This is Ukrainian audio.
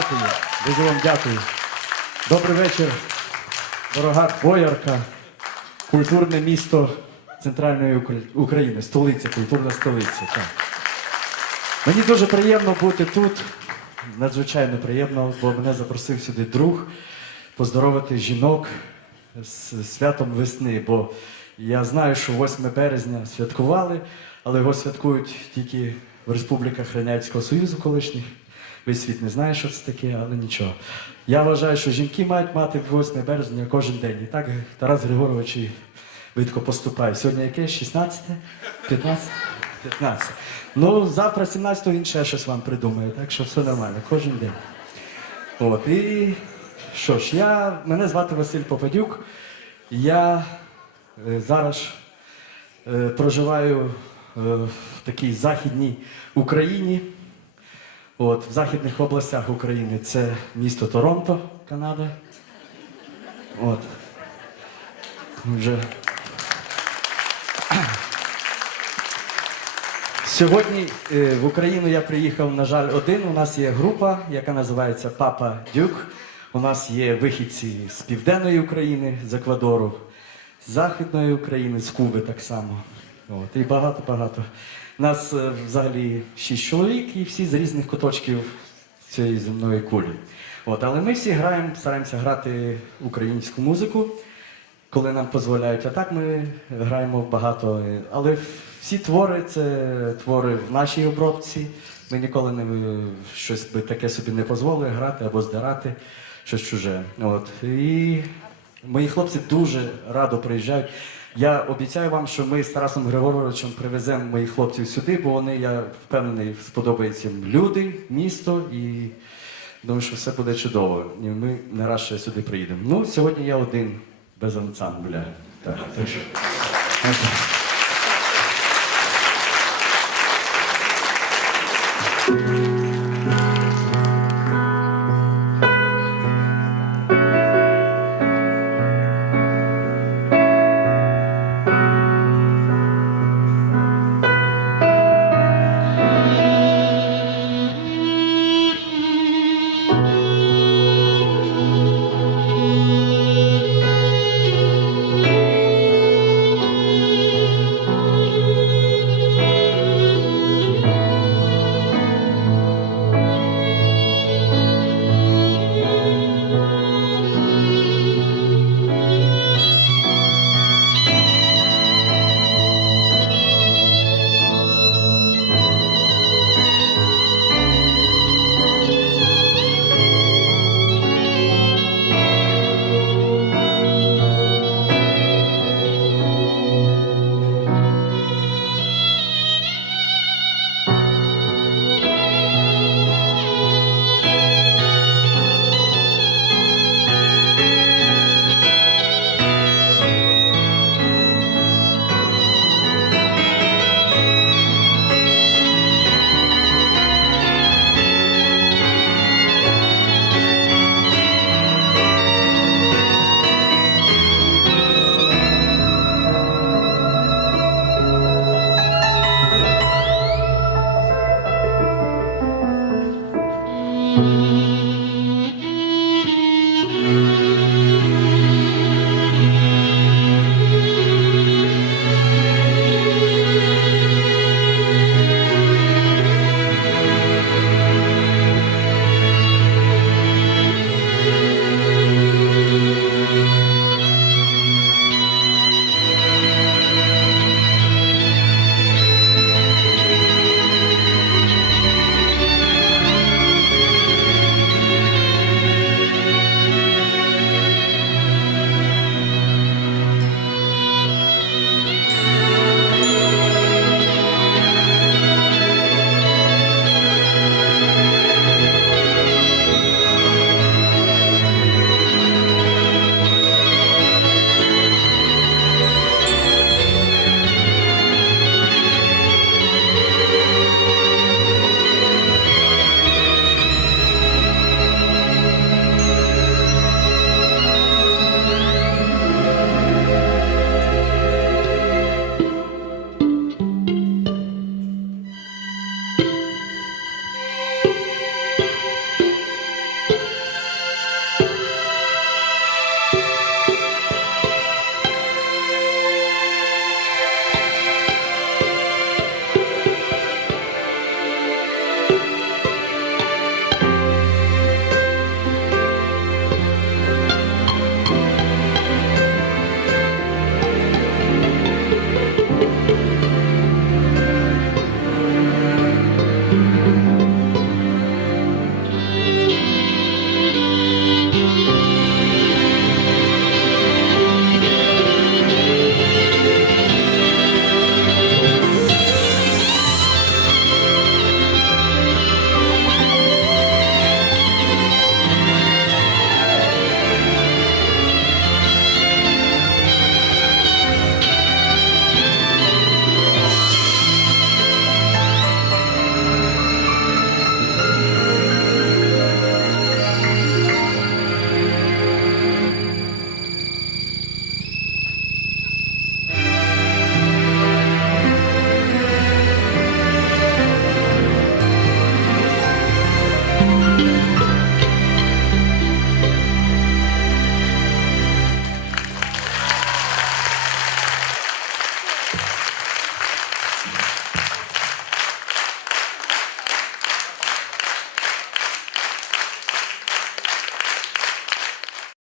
Дякую, дуже вам дякую. Добрий вечір, дорога боярка, культурне місто Центральної України, столиця, культурна столиця. Так. Мені дуже приємно бути тут. Надзвичайно приємно, бо мене запросив сюди друг поздоровити жінок з святом весни. Бо я знаю, що 8 березня святкували, але його святкують тільки в республіках Радянського Союзу колишніх весь світ не знає, що це таке, але нічого. Я вважаю, що жінки мають мати 8 березня кожен день. І так Тарас Григорович і видко поступає. Сьогодні яке? 16? 15? 15. Ну, завтра 17-го він ще щось вам придумає, так що все нормально, кожен день. От, і що ж, я, мене звати Василь Попадюк. Я е, зараз е, проживаю е, в такій західній Україні. От, В західних областях України це місто Торонто, Канада. От. Вже. Сьогодні е, в Україну я приїхав, на жаль, один. У нас є група, яка називається Папа Дюк. У нас є вихідці з Південної України, з Еквадору, з Західної України, з Куби так само. От, І багато-багато. У нас е, взагалі шість чоловік і всі з різних куточків цієї земної кулі. От, але ми всі граємо, стараємося грати українську музику, коли нам дозволяють. А так ми граємо багато. Але всі твори це твори в нашій обробці. Ми ніколи не е, щось би таке собі не дозволили грати або здирати щось чуже. От. І Мої хлопці дуже радо приїжджають. Я обіцяю вам, що ми з Тарасом Григоровичем привеземо моїх хлопців сюди, бо вони, я впевнений, сподобаються їм люди, місто і думаю, що все буде чудово. І ми не раз ще сюди приїдемо. Ну, сьогодні я один без ансамбля. Так, так що.